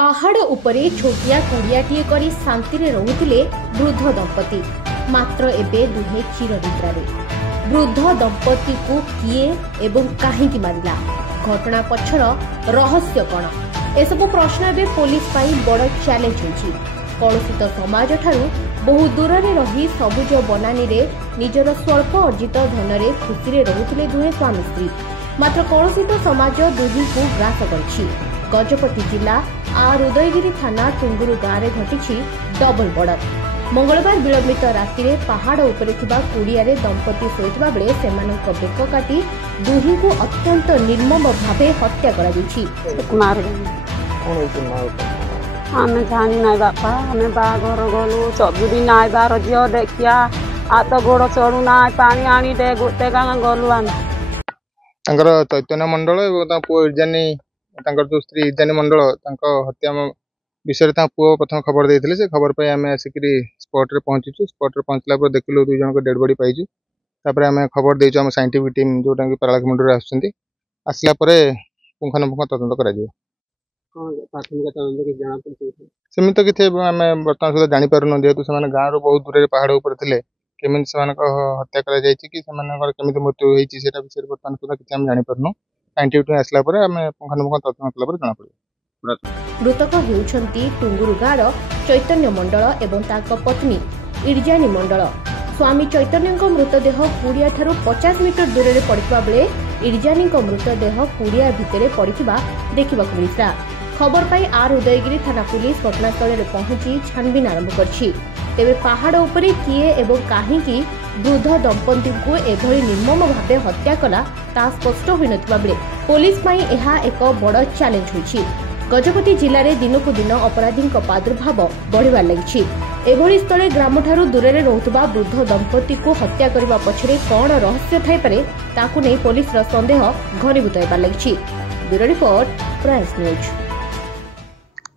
पहाड़ उपरे छोटिया कुड़ियाटीए करी शांतिरे रहुथिले वृद्ध दंपति। मात्र एबे दुहे चिरनिद्रारे। वृद्ध दंपति को किए एवं काहेकि मारिला, घटना पछर रहस्य कौन, एसबु प्रश्न एबे पुलिस पाई बड़ चैलेंज होछि। कलुषित समाज ठारू बहु दूर में रही सबुज बनानी रे निजर स्वल्प अर्जित धन रे खुशी रे रहुथिले दुहे स्वामी स्त्री। मात्र कलुषित समाज दुही को ग्रास करछि। गजपति जिला आर उदयगिरी थाना टुंगुरु गाँव में घटी डबल मर्डर। मंगलवार विलंबित राति रे पहाड़ उपरे थिबा कुड़ियारे दंपति शोइथिबा बेले सेमानक बेक काटी दुही को अत्यंत निर्मम भावे हत्या करा दैछि। आमे जानी ना बापा, आमे बाघर गलु 14 दिन आइबार झियो देखिया हाथ गोड़ चढ़ू ना पानी आनी दे गोटे गाँ गलु। आमे तांकर चैतन्य मंडल एवं पुओ इर्जानी तांकर जो स्त्री इर्जानी मंडल हत्या विषय पुओ प्रथम खबर देते से खबर पाई आम आसिक स्पॉट रे पहुंचीचु। स्पॉट रे पहुंचला पर देखिलु 2 जन को डेड बॉडी पाइचु। तापर आम खबर देइचु आम साइंटिफिक टीम जोटा कि पारालाखमुंड आसुचंती। आसला परे पुंखानुपुंख तदंत करा जिवो। सेमित तो किथे आम वर्तमान सुधा जानि पारुन, जेहेतु से गाँव रो बहुत दूर पहाड़ ऊपर थिले केमिन से हत्या करा जायछि कि केमिति मृत्यु होईछि सेटा विषय वर्तमान सुधा किथे आम जानि पारुन। साइंटिफिक टीम आसला परे आम पुंखानुपुंख तदंत कला परे जाना पड़िबो। मृतक हेउछंती टुंगुरु गाँव चैतन्य मंडल एवं ताक पत्नी इर्जानी मंडल। स्वामी चैतन्यଙ୍କ मृतदेह कुड़िया ठारू 50 मीटर दूर रे पड़िथिबा बेले इर्जानीଙ୍କ मृतदेह कुड़िया भितरे पड़िथिबा देखिबाकु मिलिଥିଲା। खबर पाई आर उदयगिरी थाना पुलिस घटनास्थल रे पहुंची छानबीन आरंभ करछि। तेबे पहाड़ उपरे किए एवं काहेकि वृद्ध दंपति को एभली निर्मम भावे हत्या कला ता स्पष्ट होई नथिबा बेले पुलिस पाई एहा एक बड़ चैलेंज होइछि। गजपति जिले में दिनकु दिन अपराधी प्रादुर्भाव बढ़िबार लागिछि। एभली स्थले ग्राम ठारू दूर में रहुतबा वृद्ध दंपति को हत्या करने पछरे कौन रहस्य थाई पारे ताकु नै पुलिस रो संदेह घनीभूत हेबार लागिछि। ब्यूरो रिपोर्ट प्राइस न्यूज।